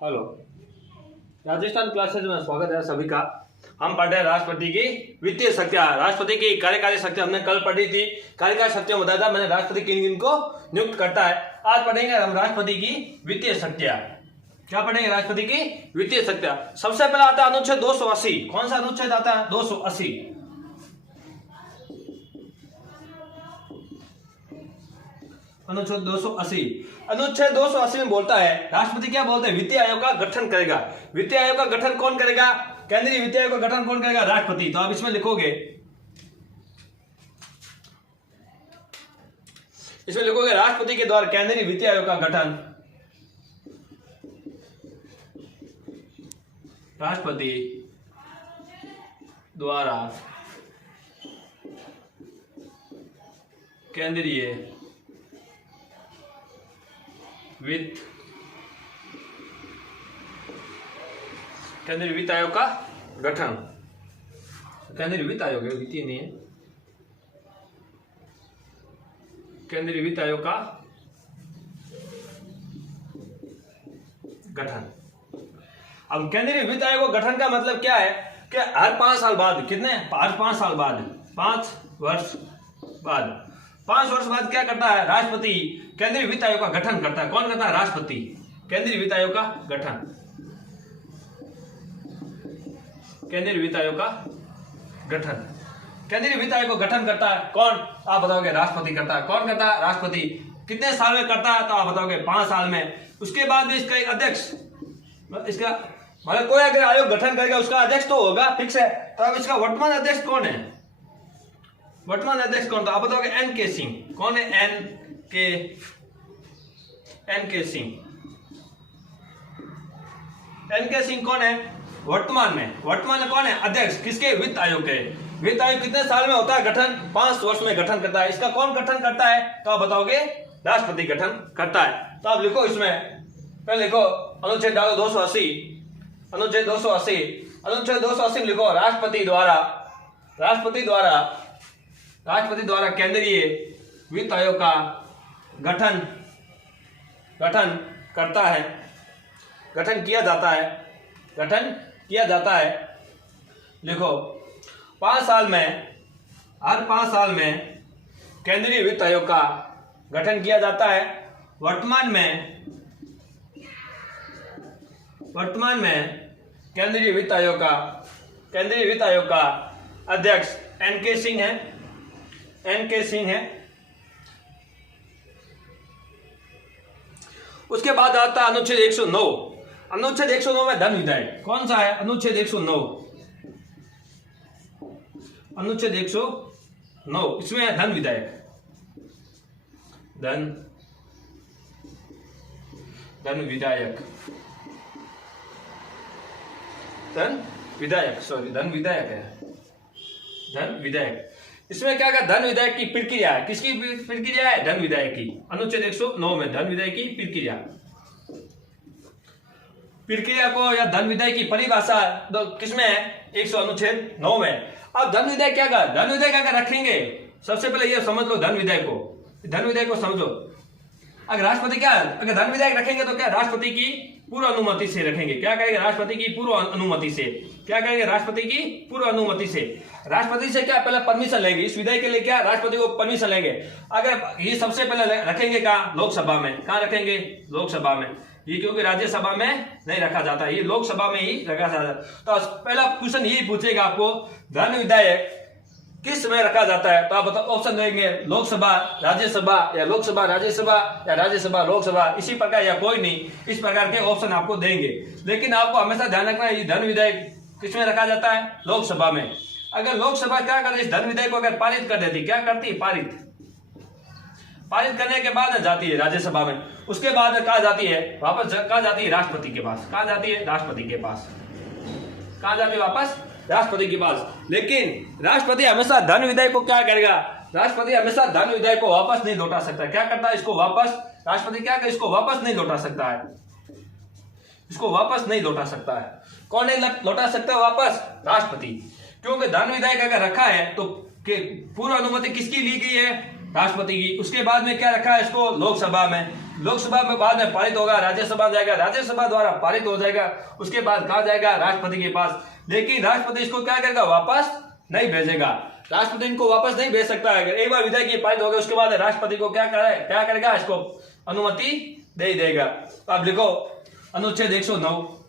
Hello. Rajasthan classes में स्वागत है सभी का। हम पढ़ रहे हैं राष्ट्रपति की वित्तीय शक्तियां। राष्ट्रपति की कार्यकारी शक्ति हमने कल पढ़ी थी। कार्यकारी शक्तियां बताया था मैंने राष्ट्रपति किन किन को नियुक्त करता है। आज पढ़ेंगे हम राष्ट्रपति की वित्तीय शक्तियां। क्या पढ़ेंगे? राष्ट्रपति की वित्तीय शक्तियां। सबसे पहला आता है अनुच्छेद 280। कौन सा अनुच्छेद आता है? 280। अनुच्छेद 280। अनुच्छेद 280 में बोलता है राष्ट्रपति क्या बोलते हैं? वित्तीय आयोग का गठन करेगा। वित्तीय आयोग का गठन कौन करेगा? केंद्रीय वित्तीय आयोग का गठन कौन करेगा? राष्ट्रपति। तो आप इसमें लिखोगे राष्ट्रपति के द्वारा केंद्रीय वित्तीय आयोग का गठन। राष्ट्रपति द्वारा केंद्रीय वित्त आयोग का गठन। केंद्रीय वित्त आयोग है, वित्तीय नहीं है। केंद्रीय वित्त आयोग का गठन। अब केंद्रीय वित्त आयोग गठन का मतलब क्या है कि हर 5 साल बाद, कितने? हर 5 साल बाद, 5 वर्ष बाद, 5 वर्ष बाद क्या करता है? राष्ट्रपति केंद्रीय वित्त आयोग का गठन करता है। कौन करता है? राष्ट्रपति। केंद्रीय वित्त आयोग का गठन। केंद्रीय वित्त आयोग का गठन। केंद्रीय वित्त आयोग का गठन करता है कौन? आप बताओगे राष्ट्रपति करता है। कौन करता है? राष्ट्रपति। कितने साल में करता है? तो आप बताओगे 5 साल में। उसके बाद में इसका एक अध्यक्ष, इसका मतलब कोई अगर आयोग गठन करेगा उसका अध्यक्ष तो होगा, फिक्स है। तो अब इसका वर्तमान अध्यक्ष कौन है? वर्तमान अध्यक्ष कौन था? आप बताओगे एन के सिंह। कौन है? एन के सिंह। एन के सिंह कौन है वर्तमान में? वर्तमान में कौन है अध्यक्ष? किसके? वित्त आयोग के। वित्त आयोग कितने साल में होता है गठन? 5 वर्ष में गठन करता है। इसका कौन गठन करता है? तो आप बताओगे राष्ट्रपति गठन करता है। तो आप लिखो इसमें, पहले लिखो अनुच्छेद डालो 280। अनुच्छेद 280। अनुच्छेद 280 में लिखो राष्ट्रपति द्वारा केंद्रीय वित्त आयोग का गठन करता है, गठन किया जाता है। लिखो 5 साल में, हर 5 साल में केंद्रीय वित्त आयोग का गठन किया जाता है। वर्तमान में केंद्रीय वित्त आयोग का अध्यक्ष एन के सिंह है। उसके बाद आता है अनुच्छेद 109। अनुच्छेद 109 में धन विधायक। कौन सा है? अनुच्छेद 109। अनुच्छेद 109 इसमें है धन विधायक। धन विधायक। इसमें क्या क्या? धन विधायक की प्रक्रिया है। किसकी प्रक्रिया है? धन विधायक की। अनुच्छेद 109 में धन विधायक की प्रक्रिया को या धन विधायक की परिभाषा तो किसमें है? अनुच्छेद 9 में। अब धन विधायक क्या कर? धन विधायक अगर रखेंगे, सबसे पहले ये समझ लो धन विधायक को समझो। अगर राष्ट्रपति अगर धन विधायक रखेंगे तो क्या? राष्ट्रपति की पूर्व अनुमति से रखेंगे। क्या करेंगे? राष्ट्रपति की पूर्व अनुमति से। क्या करेंगे? राष्ट्रपति की पूर्व अनुमति से। राष्ट्रपति से क्या? पहले परमिशन लेंगे। इस विधायक के लिए क्या? राष्ट्रपति को परमिशन लेंगे। अगर ये सबसे पहले रखेंगे कहाँ? लोकसभा में। कहाँ रखेंगे? लोकसभा में। ये क्योंकि राज्यसभा में नहीं रखा जाता, ये लोकसभा में ही रखा जाता है। तो पहला क्वेश्चन यही पूछेगा आपको, धन विधायक किस में रखा जाता है? तो आप बताओ, ऑप्शन देंगे लोकसभा, राज्यसभा, या लोकसभा राज्यसभा, या राज्यसभा लोकसभा, इसी प्रकार या कोई नहीं, इस प्रकार के ऑप्शन आपको देंगे। लेकिन आपको हमेशा ध्यान रखना है ये धन विधायक किस में रखा जाता है? लोकसभा में। अगर लोकसभा क्या करती? इस धन विधायक को अगर पारित कर देती, क्या करती? पारित करने के बाद जाती है राज्यसभा में। उसके बाद कहा जाती है? वापस कहा जाती है? राष्ट्रपति के पास। कहा जाती है? राष्ट्रपति के पास। कहा जाती है? वापस राष्ट्रपति के पास। लेकिन राष्ट्रपति हमेशा धन विधायक को क्या करेगा? राष्ट्रपति हमेशा धन विधायक को वापस नहीं लौटा सकता। क्या करता है? इसको वापस, राष्ट्रपति क्या करे? इसको वापस नहीं लौटा सकता है। इसको वापस नहीं लौटा सकता है। कौन नहीं लौटा सकता है वापस? राष्ट्रपति। क्योंकि धन विधायक अगर रखा है तो पूर्व अनुमति किसकी ली गई है? राष्ट्रपति की। उसके बाद में क्या रखा है इसको? लोकसभा में। लोकसभा में बाद में पारित होगा, राज्यसभा जाएगा, राज्यसभा द्वारा पारित हो जाएगा, उसके बाद कहा जाएगा राष्ट्रपति के पास। लेकिन राष्ट्रपति इसको क्या करेगा, वापस नहीं भेजेगा। राष्ट्रपति इनको वापस नहीं भेज सकता है। एक बार विधेयक ये पारित हो गया उसके बाद राष्ट्रपति को क्या करेगा, इसको अनुमति दे देगा। अब लिखो अनुच्छेद 109,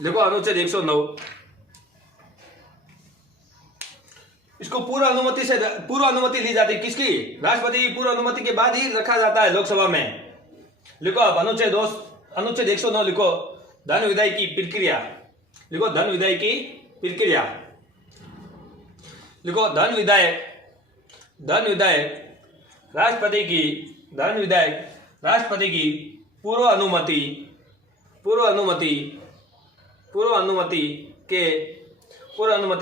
लिखो अनुच्छेद 109। इसको पूर्व अनुमति ली जाती है, किसकी, राष्ट्रपति की पूर्व अनुमति के बाद ही रखा जाता है लोकसभा में। लिखो अब अनुच्छेद 109 लिखो, धन विधायी की प्रक्रिया। लिखो धन विधायी की प्रक्रिया। लिखो धन विधायक राष्ट्रपति की पूर्व अनुमति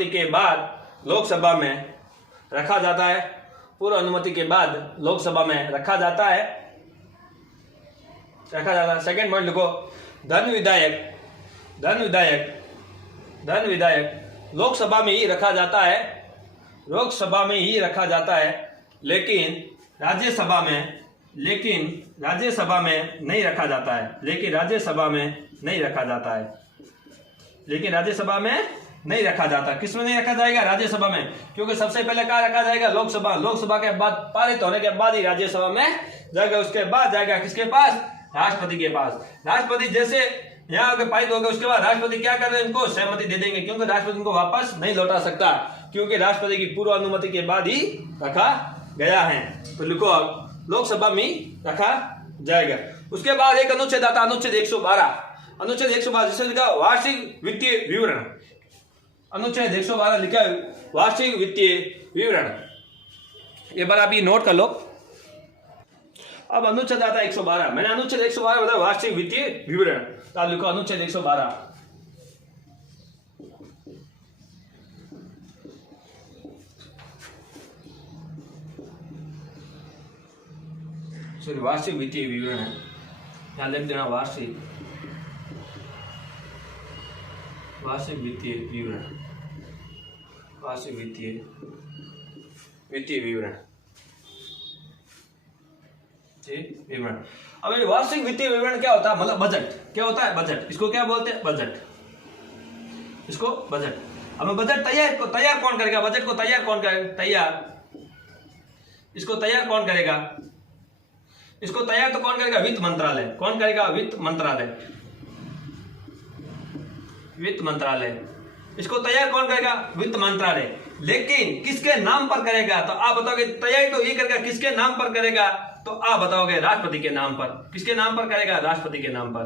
के बाद लोकसभा में रखा जाता है। पूर्व अनुमति के बाद लोकसभा में रखा जाता है। सेकंड पॉइंट लिखो, धन विधायक लोकसभा में ही रखा जाता है, लेकिन राज्यसभा में नहीं रखा जाता है। लेकिन राज्यसभा नहीं रखा जाता। किस में नहीं रखा जाएगा, राज्यसभा में, क्योंकि सबसे पहले कहाँ रखा जाएगा, लोकसभा के बाद पारित होने के बाद ही राज्यसभा में जाएगा। उसके बाद जाएगा किसके पास, राष्ट्रपति के पास। राष्ट्रपति जैसे यहाँ पे पारित हो गया उसके बाद राष्ट्रपति क्या कर रहे हैं, इनको सहमति दे देंगे, क्योंकि राष्ट्रपति इनको वापस नहीं लौटा सकता, क्योंकि राष्ट्रपति की पूर्व अनुमति के बाद ही रखा गया है। तो लिखो अब लोकसभा में रखा जाएगा। उसके बाद एक अनुच्छेद आता है, अनुच्छेद 112 जिसे लिखा वार्षिक वित्तीय विवरण। अनुच्छेद 112 लिखा है वार्षिक वित्तीय विवरण। ये बार आप ये नोट कर लो। अब अनुच्छेद आता है 112। मैंने अनुच्छेद 112 बताया वार्षिक वित्तीय विवरण। तो आप लिखो अनुच्छेद 112। सॉरी, वार्षिक वित्तीय विवरण है, यहाँ लिख देना वार्षिक वित्तीय विवरण। वार्षिक वित्तीय विवरण। विवरण। अब ये वार्षिक वित्तीय विवरण क्या होता है, मतलब बजट। क्या होता है, बजट। इसको क्या बोलते हैं, बजट। इसको बजट। अब बजट तैयार कौन करेगा, बजट को तैयार कौन करेगा, इसको तैयार कौन करेगा, इसको तैयार तो कौन करेगा, वित्त मंत्रालय। कौन करेगा, वित्त मंत्रालय। इसको तैयार कौन करेगा, वित्त मंत्रालय। लेकिन किसके नाम पर करेगा, तो आप बताओगे तैयारी तो ये करेगा, किसके नाम पर करेगा, तो आप बताओगे राष्ट्रपति के नाम पर। किसके नाम पर करेगा, राष्ट्रपति के नाम पर,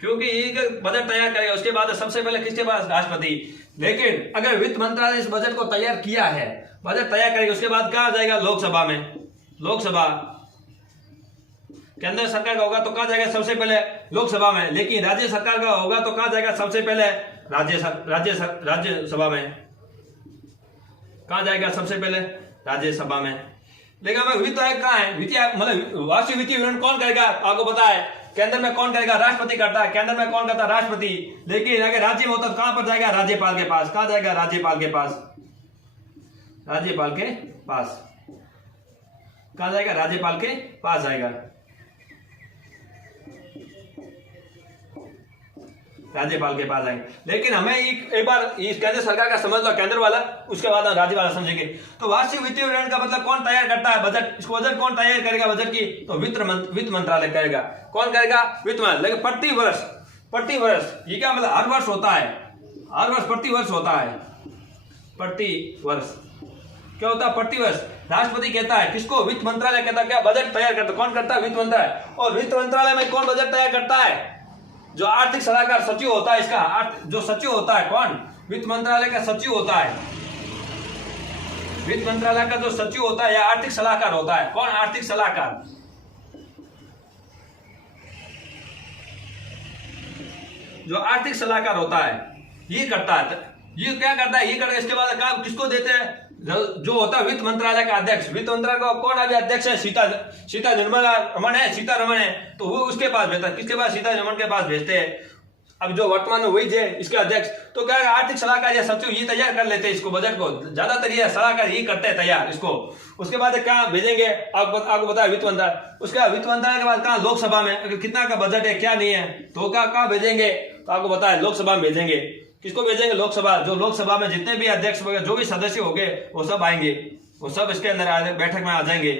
क्योंकि ये बजट तैयार करेगा। उसके बाद सबसे पहले किसके पास, राष्ट्रपति। लेकिन अगर वित्त मंत्रालय इस बजट को तैयार किया है, बजट तैयार करेगा, उसके बाद कहां जाएगा, लोकसभा में। लोकसभा केंद्र सरकार का होगा तो कहां जाएगा, सबसे पहले लोकसभा में। लेकिन राज्य सरकार का होगा तो कहां जाएगा, सबसे पहले राज्यसभा में। कहां जाएगा, सबसे पहले राज्यसभा में। लेकिन हमें वित्त आयोग कहां है, मतलब वार्षिक वित्तीय विवरण कौन करेगा, आपको पता है केंद्र में कौन करेगा, राष्ट्रपति करता है। केंद्र में कौन करता है, राष्ट्रपति। लेकिन अगर राज्य में होता तो कहां पर जाएगा, राज्यपाल के पास। कहां जाएगा, राज्यपाल के पास। कहां जाएगा, राज्यपाल के पास जाएगा। राज्यपाल के पास आएंगे। लेकिन हमें एक बार केंद्र सरकार का समझ लो, केंद्र वाला, उसके बाद राज्य वाला समझेंगे। तो वार्षिक वित्तीय विवरण का मतलब कौन तैयार करता है, बजट। इसको बजट कौन तैयार करेगा, बजट की, तो वित्त मंत्रालय करेगा। कौन करेगा, वित्त मंत्रालय। लेकिन प्रति वर्ष ये क्या मतलब, हर वर्ष होता है, प्रति वर्ष होता है। प्रति वर्ष क्या होता है, प्रति वर्ष। राष्ट्रपति कहता है, किसको, वित्त मंत्रालय कहता है, क्या बजट तैयार करता है। कौन करता है, वित्त मंत्रालय। और वित्त मंत्रालय में कौन बजट तैयार करता है, जो आर्थिक सलाहकार सचिव होता है। इसका जो सचिव होता है, कौन, वित्त मंत्रालय का सचिव होता है। वित्त मंत्रालय का जो सचिव होता है या आर्थिक सलाहकार होता है, कौन, आर्थिक सलाहकार। जो आर्थिक सलाहकार होता है ये करता है। ये क्या करता है, ये करता है। इसके बाद काम किसको देते हैं, जो होता है वित्त मंत्रालय का अध्यक्ष। वित्त मंत्रालय का कौन अभी अध्यक्ष है, सीतारमण है। तो वो उसके पास भेजता है। किसके पास, सीतारमण के पास भेजते हैं। अब जो वर्तमान में वही है इसके अध्यक्ष, तो क्या आर्थिक सलाहकार या सचिव ये तैयार कर लेते हैं इसको, बजट को ज्यादातर ये सलाहकार यही करते हैं तैयार इसको। उसके बाद कहाँ भेजेंगे, आपको बताया वित्त मंत्रालय। उसके बाद वित्त मंत्रालय के बाद कहाँ, लोकसभा में। अगर कितना का बजट है क्या नहीं है तो कहाँ भेजेंगे, तो आपको बताया लोकसभा में भेजेंगे। किसको भेजेंगे, लोकसभा। जो लोकसभा में जितने भी अध्यक्ष वगैरह जो भी सदस्य होंगे वो सब आएंगे, वो सब इसके अंदर बैठक में आ जाएंगे।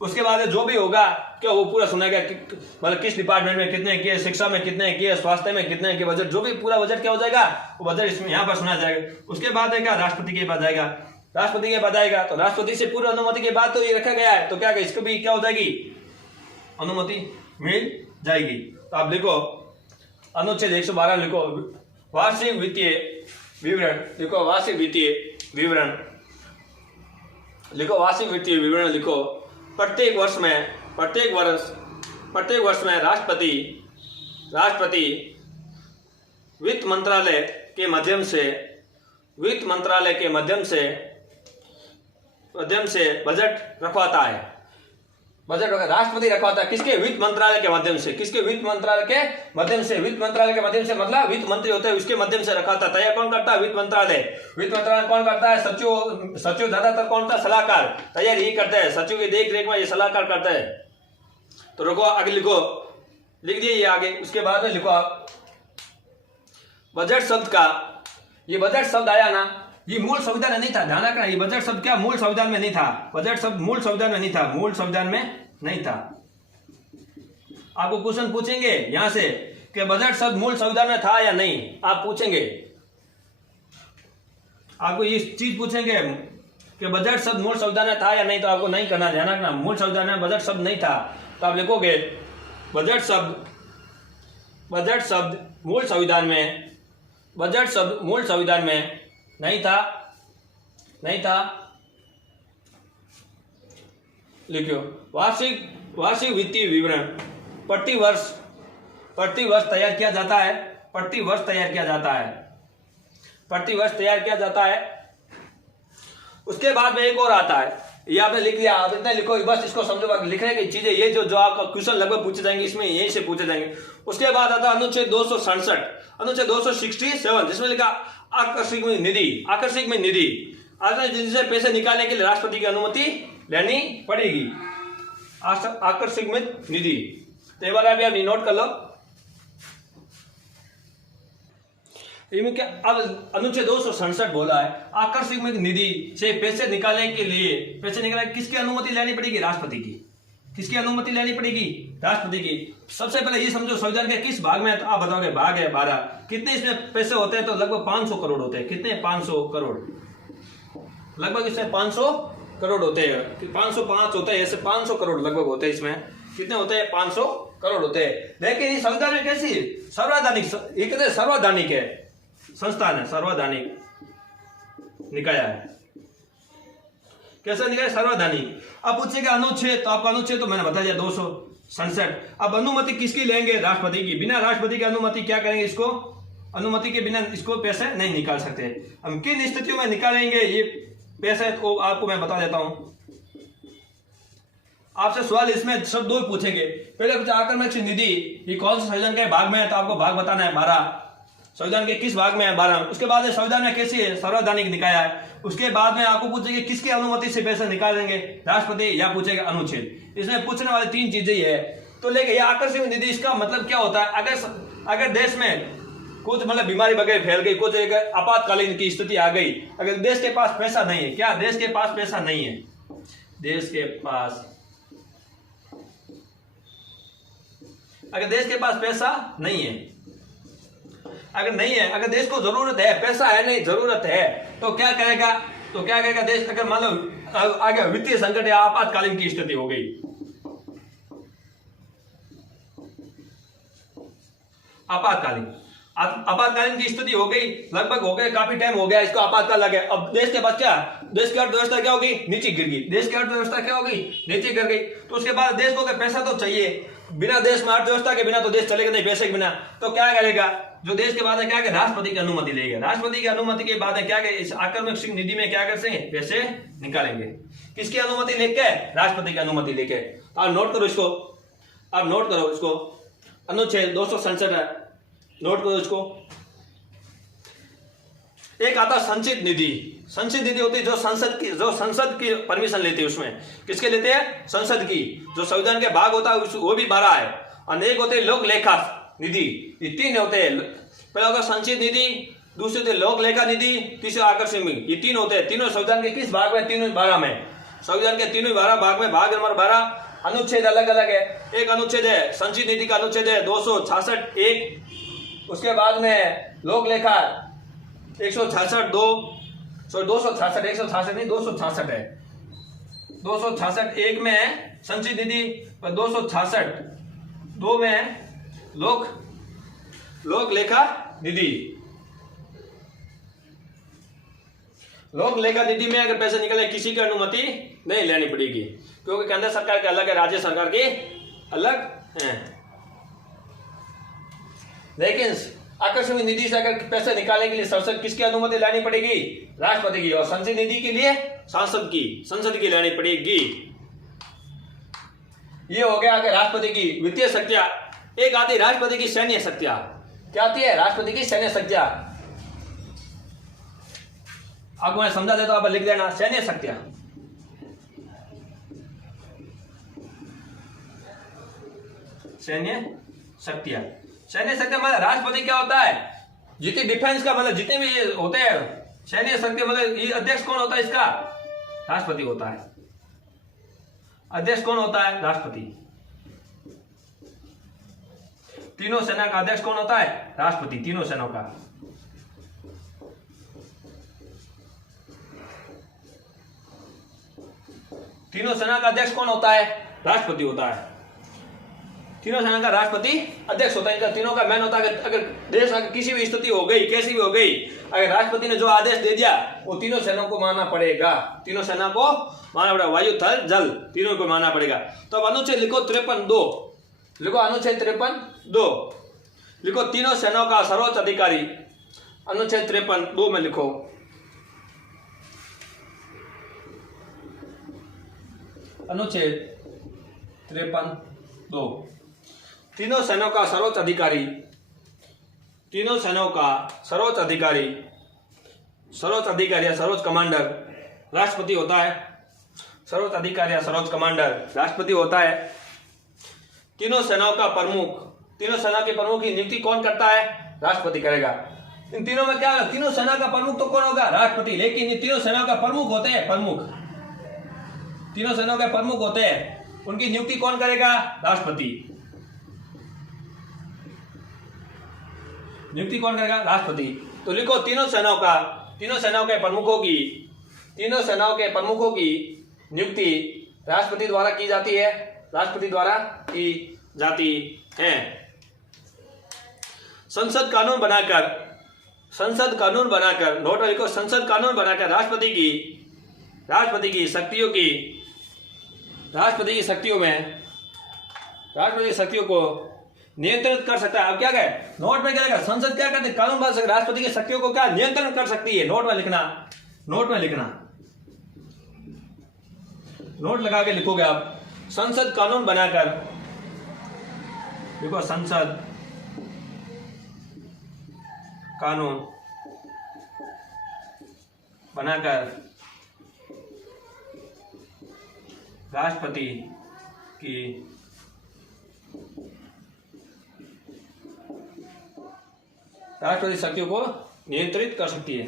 उसके बाद जो भी होगा क्या वो पूरा सुनेगा, मतलब किस डिपार्टमेंट में कितने किए, शिक्षा में कितने किए, स्वास्थ्य में कितने किए, बजट जो भी पूरा बजट क्या हो जाएगा वो बजट इसमें यहाँ पर सुना जाएगा। उसके बाद क्या, राष्ट्रपति के पास जाएगा। राष्ट्रपति के पास आएगा तो राष्ट्रपति से पूर्व अनुमति के बाद तो ये रखा गया है, तो क्या इसको भी क्या हो जाएगी, अनुमति मिल जाएगी। तो आप लिखो अनुच्छेद 112 लिखो, वार्षिक वित्तीय विवरण लिखो, वार्षिक वित्तीय विवरण लिखो, वार्षिक वित्तीय विवरण लिखो। प्रत्येक वर्ष में राष्ट्रपति वित्त मंत्रालय के माध्यम से बजट रखवाता है। बजट राष्ट्रपति रखवाता है किसके, वित्त मंत्रालय के माध्यम से। किसके, वित्त मंत्रालय के माध्यम से। वित्त मंत्रालय के माध्यम से मतलब वित्त मंत्री होते हैं उसके माध्यम से रखवाता है। तैयार कौन करता है, वित्त मंत्रालय। वित्त मंत्रालय कौन करता है, सचिव ज्यादातर कौन होता है, सलाहकार तैयार यही करते हैं। सचिव की देख रेख में ये सलाहकार करता है। तो रुको आगे लिखो, लिख दिए ये आगे। उसके बाद में लिखो आप बजट शब्द का, ये बजट शब्द आया ना, ये मूल संविधान में नहीं था, ध्यान रखना। ये बजट शब्द क्या मूल संविधान में नहीं था, बजट शब्द मूल संविधान में नहीं था, मूल संविधान में नहीं था। आपको क्वेश्चन पूछेंगे यहां से कि बजट शब्द मूल संविधान में था या नहीं, आप पूछेंगे, आपको ये चीज पूछेंगे कि बजट शब्द मूल संविधान में था या नहीं, तो आपको नहीं करना, ध्यान रखना। मूल संविधान में बजट शब्द नहीं था, तो आप लिखोगे बजट शब्द मूल संविधान में, बजट शब्द मूल संविधान में नहीं था। लिखियो वार्षिक वित्तीय विवरण प्रतिवर्ष तैयार किया जाता है। प्रतिवर्ष तैयार किया जाता है। उसके बाद में एक और आता है, ये आपने लिख दिया, आप इतना लिखो बस, इसको समझो। लिखने की चीजें ये जो आपका क्वेश्चन लगभग पूछे जाएंगे, इसमें यहीं से पूछे जाएंगे। उसके बाद आता है अनुच्छेद 267, अनुच्छेद 267 जिसमें लिखा आकस्मिक में निधि, जिनसे पैसे निकालने के लिए राष्ट्रपति की अनुमति लेनी पड़ेगी। आकस्मिक में निधि, तो एक बार आप नोट कर लो। इनमें क्या, अब अनुच्छेद 267 बोला है आकस्मिक में निधि से पैसे निकालने के लिए, किसकी अनुमति लेनी पड़ेगी, राष्ट्रपति की। किसकी अनुमति लेनी पड़ेगी, राष्ट्रपति की। सबसे पहले ये समझो संविधान के किस भाग में है, तो आप बताओगे भाग है 12। कितने इसमें पैसे होते हैं, तो लगभग 500 करोड़ होते हैं। कितने, 500 करोड़, लगभग इसमें 500 करोड़ होते हैं। 505 होते हैं, ऐसे 500 करोड़ लगभग होते हैं। इसमें कितने होते हैं, 500 करोड़ होते हैं। लेकिन ये संविधान में कैसी सर्वैधानिक, ये कहते हैं सर्वैधानिक है, संस्थान है, सर्वैधानिक निकाय है। कैसे निकाय, सर्वैधानिक। अब पूछेगा अनुच्छेद, तो आपका अनुच्छेद तो मैंने बता दिया 267। अब अनुमति किसकी लेंगे, राष्ट्रपति की। बिना राष्ट्रपति की अनुमति क्या करेंगे, इसको अनुमति के बिना इसको पैसे नहीं निकाल सकते। हम किन स्थितियों में निकालेंगे ये पैसे को आपको मैं बता देता हूं। आपसे सवाल इसमें सब दो पूछेंगे। पहले पूछा आकस्मिक निधि, ये कौन से संविधान के भाग में है, तो आपको भाग बताना है 12। संविधान के किस भाग में है, 12। उसके बाद संविधान में कैसी है, सर्वैधानिक निकाय है। उसके बाद में आपको पूछेंगे किसकी अनुमति से पैसे निकालेंगे, राष्ट्रपति, या पूछेगा अनुच्छेद। इसमें पूछने वाली 3 चीजें ही है। तो लेकिन ये आकस्मिक निधि, इसका मतलब क्या होता है, अगर देश में कुछ मतलब बीमारी वगैरह फैल गई, कुछ एक आपातकालीन की स्थिति आ गई, अगर देश के पास पैसा नहीं है, क्या देश के पास पैसा नहीं है, देश के पास, अगर देश के पास पैसा नहीं है, अगर देश को जरूरत है, पैसा है नहीं, जरूरत है, तो क्या करेगा, देश। अगर मान लो आगे वित्तीय संकट या आपातकालीन की स्थिति हो गई, आपातकालीन की स्थिति हो गई, लगभग हो गए, काफी टाइम हो गया इसको आपातकाल लगे। अब देश के पास क्या, देश की अर्थव्यवस्था क्या होगी, नीचे गिर गई। देश की अर्थव्यवस्था क्या होगी, नीचे गिर गई। तो उसके बाद देश को पैसा तो चाहिए, बिना देश में अर्थव्यवस्था के बिना तो देश चलेगा नहीं, पैसे के बिना। तो क्या करेगा, जो देश के बाद है क्या, राष्ट्रपति की अनुमति लेगा। राष्ट्रपति की अनुमति के बाद है क्या, इस आकस्मिक निधि में क्या करेंगे, पैसे निकालेंगे। किसकी अनुमति लेके, राष्ट्रपति की अनुमति लेके। आप नोट करो इसको, अनुच्छेद 267 है, नोट करो इसको। एक आता संचित निधि। संचित निधि होती है जो संसद की परमिशन लेती है, उसमें किसके लेते हैं? संसद की। जो संविधान के भाग होता है वो भी 12 है। अनेक होते लोक लेखा निधि, ये 3 होते हैं। पहला होगा संचित निधि, दूसरे होते लोक लेखा निधि, तीसरे आकर्षण निधि। ये 3 होते हैं। तीनों संविधान के किस भाग में? तीनों 12 में। संविधान के तीनों 12 भाग में भाग नंबर 12 अनुच्छेद अलग अलग है। एक अनुच्छेद है संचित निधि का अनुच्छेद है 266 1। उसके बाद में लोक लेखा 166 2, सॉरी 266 166 नहीं 266 है। 266 1 में है संचित निधि, 266 2 में है लोक लेखा निधि। लोक लेखा निधि में अगर पैसे निकले किसी की अनुमति नहीं लेनी पड़ेगी, क्योंकि केंद्र सरकार के अलग है, राज्य सरकार की अलग है। लेकिन आकस्मिक निधि से अगर पैसे निकालने के लिए संसद किसकी अनुमति लेनी पड़ेगी? राष्ट्रपति की। और संचित निधि के लिए संसद की लेनी पड़ेगी। ये हो गया आगे राष्ट्रपति की वित्तीय शक्तियां। एक आती राष्ट्रपति की सैन्य शक्तियां। क्या आती है? राष्ट्रपति की सैन्य शक्तियां। आपको मैं समझा देता हूं, आप लिख देना सैन्य शक्तियां। सैन्य शक्तियां मतलब राष्ट्रपति क्या होता है? जितनी डिफेंस का मतलब जितने भी होते हैं सैन्य शक्ति, मतलब ये अध्यक्ष कौन होता है इसका? राष्ट्रपति होता है। अध्यक्ष कौन होता है? राष्ट्रपति। तीनों सेना का अध्यक्ष कौन होता है? राष्ट्रपति। तीनों सेनाओं का। तीनों सेना का अध्यक्ष कौन होता है? राष्ट्रपति होता है। तीनों सेना का राष्ट्रपति अध्यक्ष होता है। इनका तीनों का मैन होता है। अगर देश में किसी भी स्थिति हो गई, कैसी भी हो गई, अगर राष्ट्रपति ने जो आदेश दे दिया वो तीनों सेनाओं को मानना पड़ेगा। तीनों सेना को मानना पड़ेगा, वायु थल जल तीनों को मानना पड़ेगा। तो अब अनुच्छेद लिखो 53(2), लिखो अनुच्छेद 53(2), लिखो तीनों सेनाओं का सर्वोच्च अधिकारी। अनुच्छेद 53(2) में लिखो अनुच्छेद 53(2), तीनों सेनाओं का सर्वोच्च अधिकारी। तीनों सेनाओं का सर्वोच्च अधिकारी या सर्वोच्च कमांडर राष्ट्रपति होता है। सर्वोच्च अधिकारी या सर्वोच्च कमांडर राष्ट्रपति होता है। तीनों सेनाओं का प्रमुख, तीनों सेना के प्रमुख की नियुक्ति कौन करता है? राष्ट्रपति करेगा। इन तीनों में क्या? तीनों सेना का प्रमुख तो कौन होगा? राष्ट्रपति। लेकिन ये तीनों सेना का प्रमुख होते हैं, प्रमुख तीनों सेनाओं के प्रमुख होते हैं, उनकी नियुक्ति कौन करेगा? राष्ट्रपति। नियुक्ति कौन करेगा? राष्ट्रपति। तो लिखो तीनों सेनाओं के प्रमुखों की नियुक्ति राष्ट्रपति द्वारा की जाती है। राष्ट्रपति द्वारा की जाती है। संसद कानून बनाकर नोट लिखो, संसद कानून बनाकर राष्ट्रपति की शक्तियों को नियंत्रित कर सकता है। अब क्या कहे? नोट में क्या लिखा? संसद क्या करती है? कानून बना सकती है। राष्ट्रपति की शक्तियों को क्या नियंत्रण कर सकती है? नोट में लिखना, नोट लगा के लिखोगे आप। संसद कानून बनाकर, देखो संसद कानून बनाकर राष्ट्रपति की शक्तियों को नियंत्रित कर सकती है।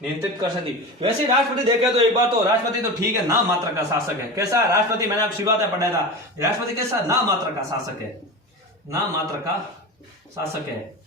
नियंत्रित कर सकती। वैसे राष्ट्रपति देखे तो एक बार तो राष्ट्रपति तो ठीक है, नाम मात्र का शासक है। कैसा राष्ट्रपति? मैंने आप शुरुआत में पढ़ा था, राष्ट्रपति कैसा? नाम मात्र का शासक है, नाम मात्र का शासक है।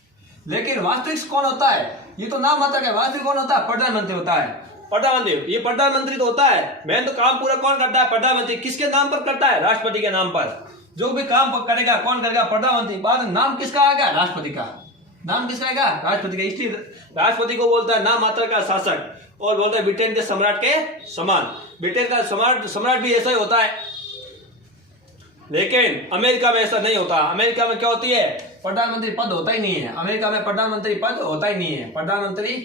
लेकिन वास्तविक कौन होता है? ये तो नाम मात्र का। वास्तविक कौन होता है? प्रधानमंत्री होता है। प्रधानमंत्री, ये प्रधानमंत्री तो होता है, मैन तो काम पूरा कौन करता है? प्रधानमंत्री। किसके नाम पर करता है? राष्ट्रपति के नाम पर। जो भी काम करेगा कौन करेगा? प्रधानमंत्री। बाद में नाम किसका आएगा? राष्ट्रपति का। नाम किसका आएगा? राष्ट्रपति का। इसलिए राष्ट्रपति को बोलता है नाम मात्र का शासक, और बोलता है ब्रिटेन के सम्राट के समान। ब्रिटेन का सम्राट भी ऐसा ही होता है। लेकिन अमेरिका में ऐसा नहीं होता। अमेरिका में क्या होती है? प्रधानमंत्री पद होता ही नहीं है। अमेरिका में प्रधानमंत्री पद होता ही नहीं है। प्रधानमंत्री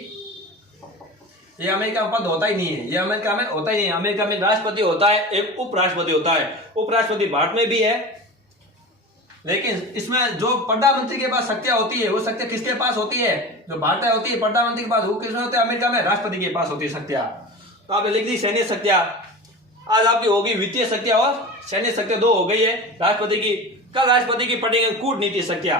ये अमेरिका में पद होता ही नहीं है, ये अमेरिका में होता ही नहीं है। अमेरिका में राष्ट्रपति होता है, एक उपराष्ट्रपति होता है। उपराष्ट्रपति भारत में भी है, लेकिन इसमें जो प्रधानमंत्री के पास शक्तियां होती है वो शक्तियां किसके पास होती है? जो भारत में होती है प्रधानमंत्री के पास, वो किसमें होती है? अमेरिका में राष्ट्रपति के पास होती है शक्तियां। तो आपने लिख दी सैन्य शक्तियां। आज आपकी होगी वित्तीय शक्तियां और सैन्य शक्तियां, दो हो गई है राष्ट्रपति की। कल राष्ट्रपति की पढ़ेंगे कूटनीति शक्तियां,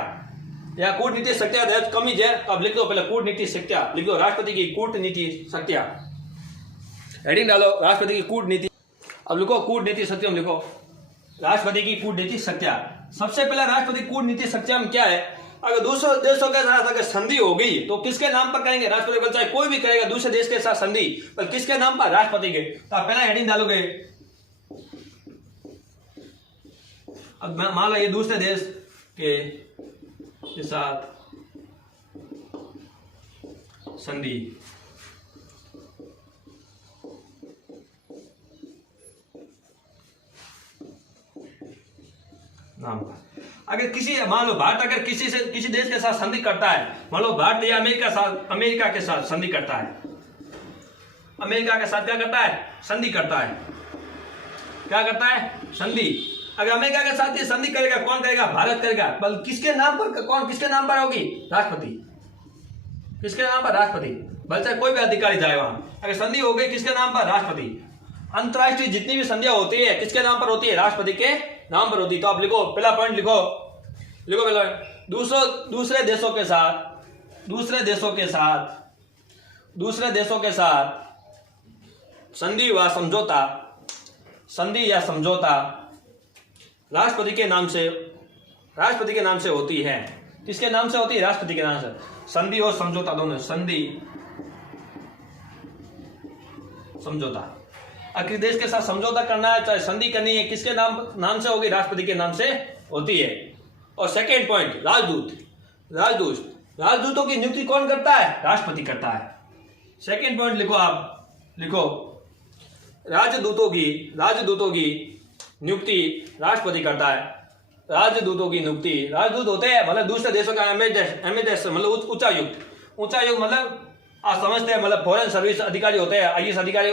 या कूटनीति शक्तियां कम ही है। अब लिख दो पहले कूटनीति शक्तियां, लिख दो राष्ट्रपति की कूटनीति शक्तियां। हेडिंग डालो राष्ट्रपति की कूटनीति। अब लिखो कूटनीति शक्तियां, लिखो राष्ट्रपति की कूटनीति शक्तियां। सबसे पहले राष्ट्रपति कूटनीति शक्तियां में क्या है? अगर दूसरे देशों के साथ अगर संधि हो गई तो किसके नाम पर करेंगे? राष्ट्रपति को, चाहे कोई भी करेगा दूसरे देश के साथ संधि, पर किसके नाम पर? राष्ट्रपति के। तो आप पहला हेडिंग डालोगे। अब मान लो ये दूसरे देश के साथ संधि, नाम पर। अगर किसी, मान लो भारत अगर किसी देश के साथ संधि करता है, मान लो भारत या अमेरिका के साथ संधि करता है, अमेरिका के साथ क्या करता है? संधि करता है। क्या करता है? संधि। अगर अमेरिका के साथ ये संधि करेगा, कौन करेगा? भारत करेगा। बल किसके नाम पर? कौन किसके नाम पर होगी? राष्ट्रपति। किसके नाम पर? राष्ट्रपति। बल चाहे कोई भी अधिकारी जाए वहां, अगर संधि हो गई किसके नाम पर? राष्ट्रपति। अंतरराष्ट्रीय जितनी भी संधियां होती है किसके नाम पर होती है? राष्ट्रपति के नाम पर होती। तो आप लिखो पहला पॉइंट, लिखो पहला दूसरे देशों के साथ संधि या समझौता राष्ट्रपति के नाम से होती है। किसके नाम से होती है? राष्ट्रपति के नाम से। संधि और समझौता दोनों, संधि समझौता। अगर देश के साथ समझौता करना है, चाहे संधि करनी है, किसके नाम से होगी? राष्ट्रपति के नाम से होती है। और सेकेंड पॉइंट, राजदूतों की नियुक्ति कौन करता है? राष्ट्रपति करता है। सेकेंड पॉइंट लिखो, आप लिखो राजदूतों की नियुक्ति राष्ट्रपति करता है। राजदूतों की नियुक्ति, राजदूत होते हैं मतलब दूसरे देशों का एम्बेसडर, मतलब उच्चायुक्त मतलब आप समझते हैं, मतलब फॉरेन सर्विस अधिकारी होते हैं। आईएएस अधिकारी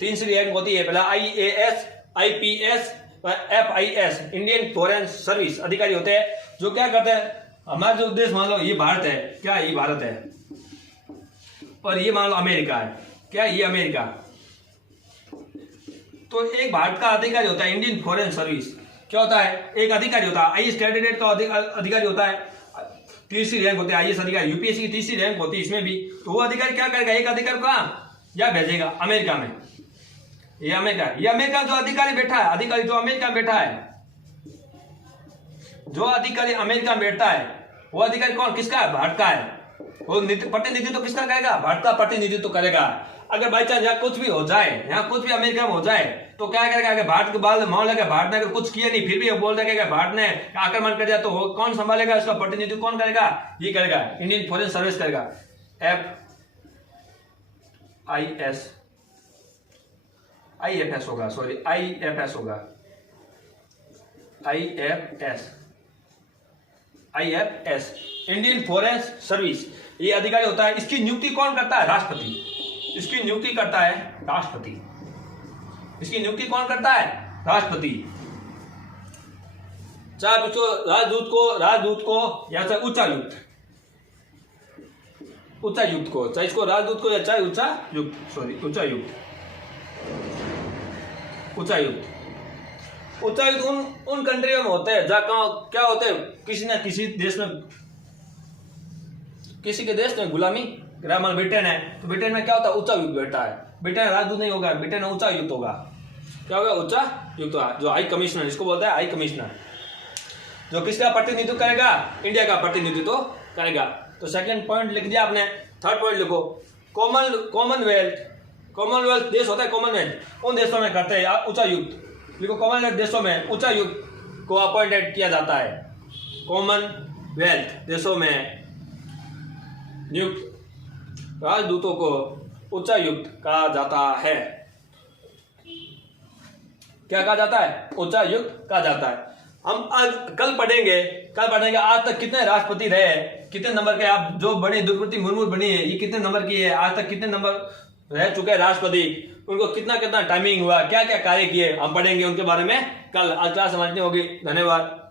3 सी रैंक होती है, पहला IAS, IPS, FIS, Indian foreign service अधिकारी होते हैं, जो क्या करते हैं? हमारा जो देश, मान लो ये भारत है, क्या ये भारत है, और ये मान लो अमेरिका है, क्या ये अमेरिका। तो एक भारत का अधिकारी होता है, इंडियन फॉरेन सर्विस क्या होता है? एक अधिकारी होता है। आईएएस कैंडिडेट का अधिकारी होता है, 3री रैंक होती है। आईएएस अधिकारी यूपीएससी की 3री रैंक होती है, इसमें भी। तो वो अधिकारी क्या करेगा? एक अधिकारी कहाँ या भेजेगा? अमेरिका में। ये अमेरिका जो अधिकारी बैठा है, अधिकारी जो अमेरिका में बैठा है, जो अधिकारी अमेरिका में बैठा है, वो अधिकारी कौन? किसका है? भारत का है। वो प्रतिनिधित्व किसका करेगा? भारत का प्रतिनिधित्व करेगा। अगर बाई चांस यहाँ कुछ भी हो जाए, यहाँ कुछ भी अमेरिका में हो जाए, तो क्या करेगा? अगर भारत के बाद मान लेगा भारत ने अगर कुछ किया नहीं, फिर भी बोल देगा भारत ने आक्रमण कर दिया, तो कौन संभालेगा? इसका प्रतिनिधित्व कौन करेगा? ये करेगा, इंडियन फॉरेन सर्विस करेगा। IFS होगा, सॉरी IFS होगा, IFS इंडियन फॉरेन सर्विस। ये अधिकारी होता है। इसकी नियुक्ति कौन करता है? राष्ट्रपति। इसकी नियुक्ति करता है राष्ट्रपति। इसकी नियुक्ति कौन करता है? राष्ट्रपति। चाहे पूछो राजदूत को या चाहे उच्चायुक्त को, चाहे इसको राजदूत को या चाहे उच्चायुक्त उन कंट्रियों में होते हैं जहां क्या होते हैं? किसी न किसी देश में, किसी के देश में गुलामी। ग्रामर ब्रिटेन है, तो ब्रिटेन में क्या होता है? उच्चायुक्त बैठा है। ब्रिटेन राजदूत नहीं होगा, ब्रिटेन में उच्चायुक्त होगा। क्या होगा? उच्चायुक्त, जो हाई कमिश्नर, इसको बोलता है हाई कमिश्नर, जो किसका प्रतिनिधित्व करेगा? इंडिया का प्रतिनिधित्व करेगा। तो सेकंड पॉइंट लिख दिया आपने। थर्ड पॉइंट लिखो, कॉमनवेल्थ देश होता है, कॉमनवेल्थ उन देशों में करते हैं उच्चायुक्त। लिखो कॉमनवेल्थ देशों में उच्चायुक्त को अपॉइंटेड किया जाता है। कॉमनवेल्थ देशों में नियुक्त राजदूतों को उच्चायुक्त कहा जाता है। क्या कहा जाता है? उच्चायुक्त कहा जाता है। हम आज कल पढ़ेंगे आज तक कितने राष्ट्रपति रहे, कितने नंबर के। आप जो बने, द्रौपदी मुर्मू बनी है, ये कितने नंबर की है, आज तक कितने नंबर रह चुके राष्ट्रपति, उनको कितना कितना टाइमिंग हुआ, क्या क्या कार्य किए, हम पढ़ेंगे उनके बारे में कल। आज क्लास समझनी होगी। धन्यवाद।